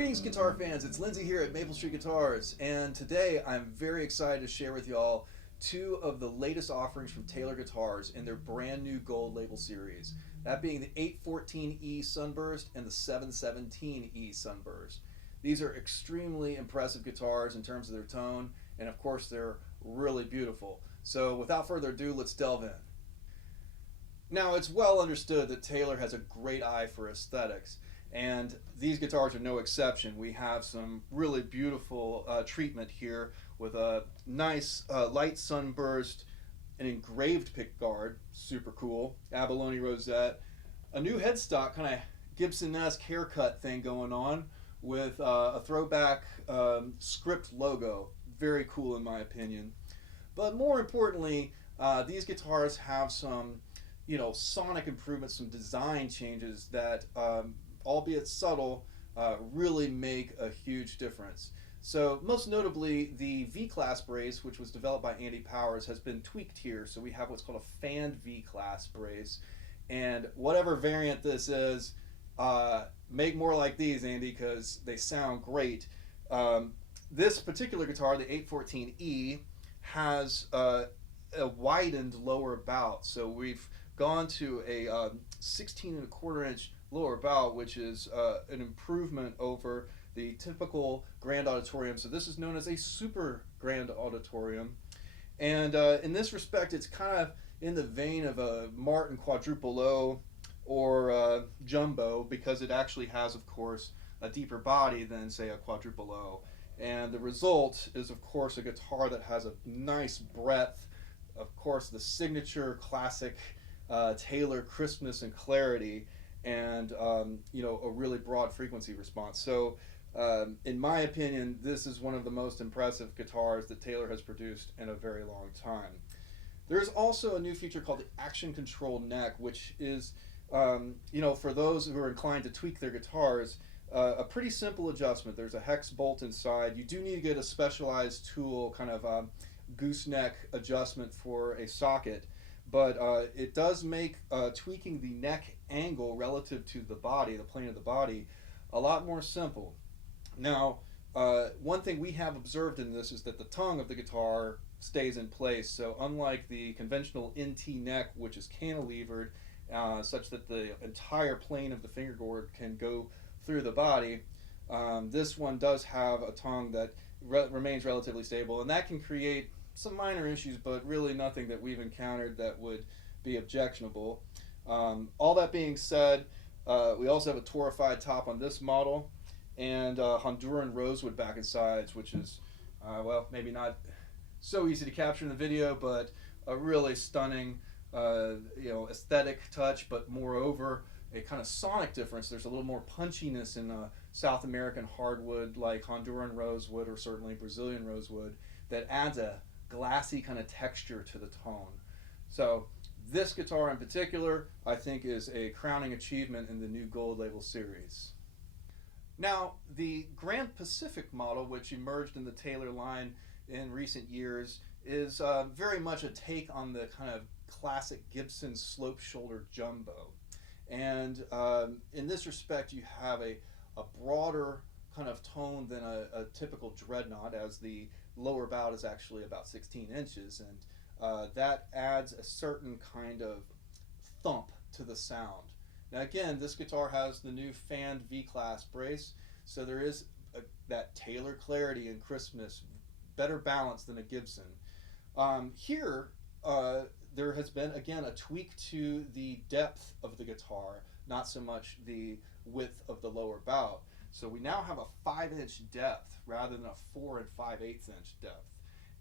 Greetings guitar fans, it's Lindsay here at Maple Street Guitars, and today I'm very excited to share with y'all two of the latest offerings from Taylor Guitars in their brand new gold label series. That being the 814E Sunburst and the 717E Sunburst. These are extremely impressive guitars in terms of their tone, and of course they're really beautiful. So without further ado, let's delve in. Now, it's well understood that Taylor has a great eye for aesthetics, and these guitars are no exception. We have some really beautiful treatment here with a nice light sunburst, an engraved pickguard, super cool, abalone rosette, a new headstock, kind of Gibson-esque haircut thing going on with a throwback script logo. Very cool in my opinion. But more importantly, these guitars have some sonic improvements, some design changes that albeit subtle, really make a huge difference. So most notably, the V-Class brace, which was developed by Andy Powers, has been tweaked here. So we have what's called a fanned V-Class brace. And whatever variant this is, make more like these, Andy, because they sound great. This particular guitar, the 814E, has a widened lower bout. So we've gone to a 16.25 inch lower bout, which is an improvement over the typical grand auditorium. So this is known as a super grand auditorium, and in this respect it's kind of in the vein of a Martin quadruple O or jumbo, because it actually has, of course, a deeper body than, say, a quadruple O, and the result is, of course, a guitar that has a nice breadth, of course the signature classic Taylor crispness and clarity, and a really broad frequency response. So in my opinion, this is one of the most impressive guitars that Taylor has produced in a very long time. There's also a new feature called the Action Control Neck, which is for those who are inclined to tweak their guitars, a pretty simple adjustment. There's a hex bolt inside. You do need to get a specialized tool, kind of gooseneck adjustment for a socket, but it does make tweaking the neck angle relative to the body, the plane of the body, a lot more simple. Now, one thing we have observed in this is that the tongue of the guitar stays in place. So unlike the conventional NT neck, which is cantilevered such that the entire plane of the fingerboard can go through the body, this one does have a tongue that remains relatively stable, and that can create some minor issues, but really nothing that we've encountered that would be objectionable. All that being said, we also have a torified top on this model, and Honduran rosewood back and sides, which is, well, maybe not so easy to capture in the video, but a really stunning aesthetic touch, but moreover a kind of sonic difference. There's a little more punchiness in South American hardwood like Honduran rosewood, or certainly Brazilian rosewood, that adds a glassy kind of texture to the tone. So this guitar in particular, I think, is a crowning achievement in the new gold label series. Now, the Grand Pacific model, which emerged in the Taylor line in recent years, is very much a take on the kind of classic Gibson slope shoulder jumbo. And in this respect, you have a broader kind of tone than a typical dreadnought, as the lower bout is actually about 16 inches, and that adds a certain kind of thump to the sound. Now again, this guitar has the new fanned V-Class brace, so there is that Taylor clarity and crispness, better balance than a Gibson. Here, there has been, again, a tweak to the depth of the guitar, not so much the width of the lower bout. So we now have a 5-inch depth rather than a 4 5/8 inch depth.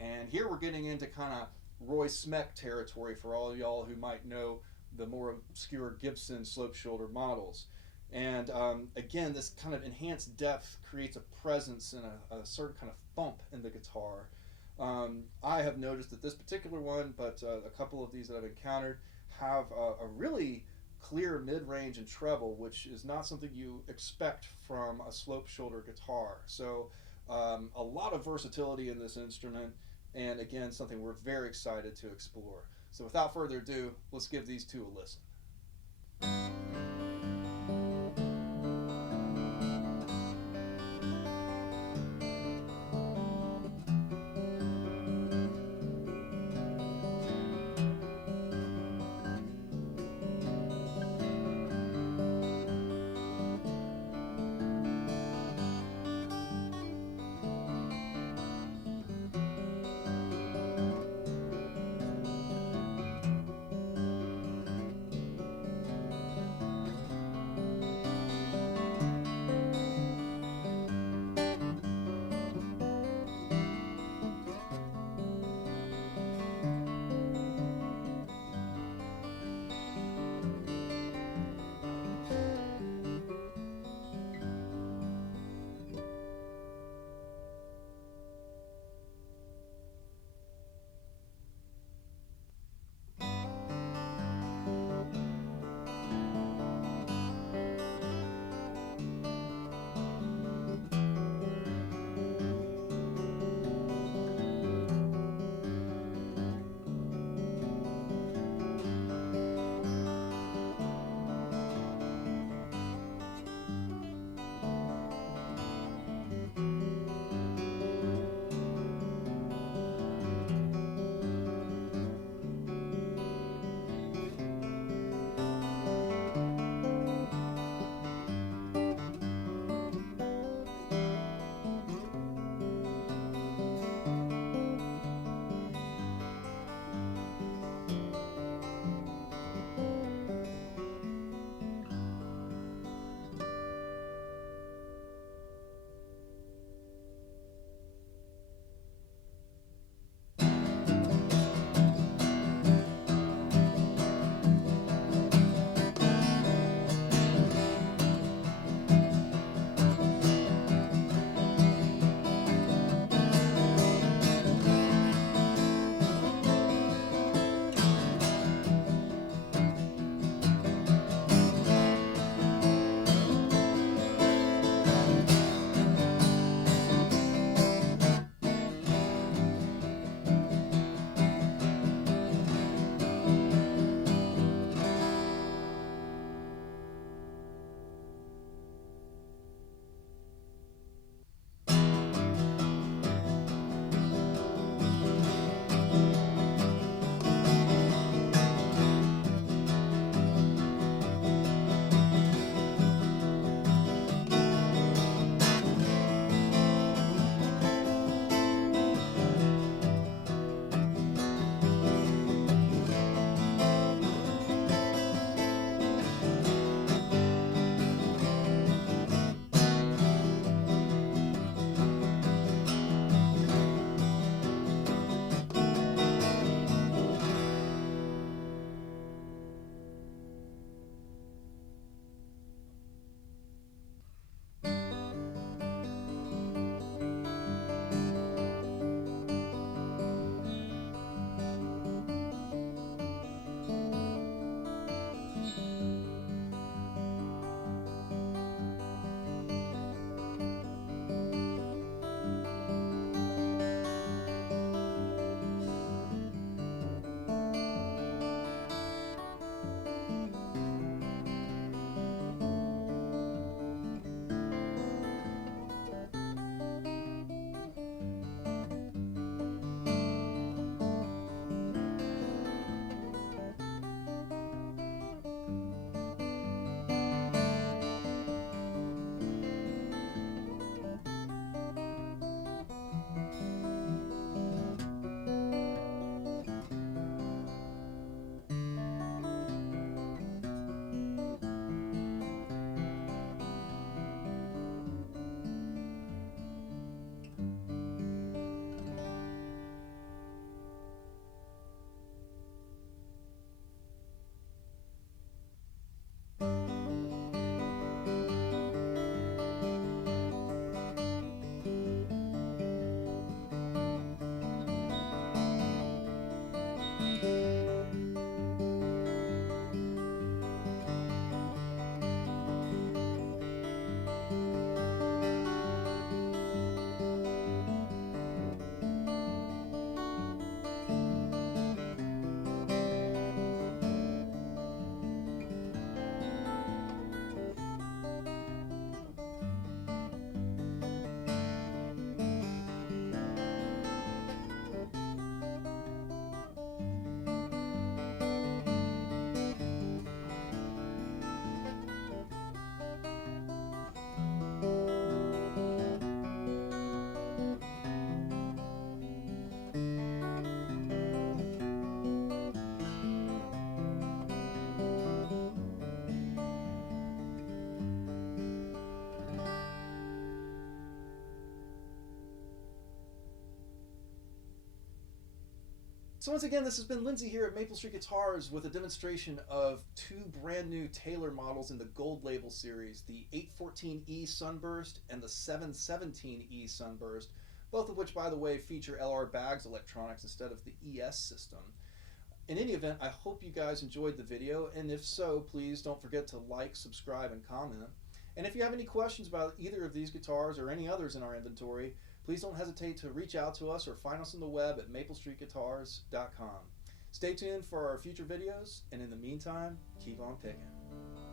And here we're getting into kind of Roy Smeck territory for all y'all who might know the more obscure Gibson slope shoulder models. And again, this kind of enhanced depth creates a presence and a certain kind of thump in the guitar. I have noticed that this particular one, but a couple of these that I've encountered, have a really clear mid-range and treble, which is not something you expect from a slope shoulder guitar. So a lot of versatility in this instrument, and again, something we're very excited to explore. So without further ado, let's give these two a listen. So once again, this has been Lindsay here at Maple Street Guitars with a demonstration of two brand new Taylor models in the Gold Label series, the 814E Sunburst and the 717E Sunburst, both of which, by the way, feature LR Baggs electronics instead of the ES system. In any event, I hope you guys enjoyed the video, and if so, please don't forget to like, subscribe, and comment. And if you have any questions about either of these guitars or any others in our inventory, please don't hesitate to reach out to us or find us on the web at maplestreetguitars.com. Stay tuned for our future videos, and in the meantime, keep on picking.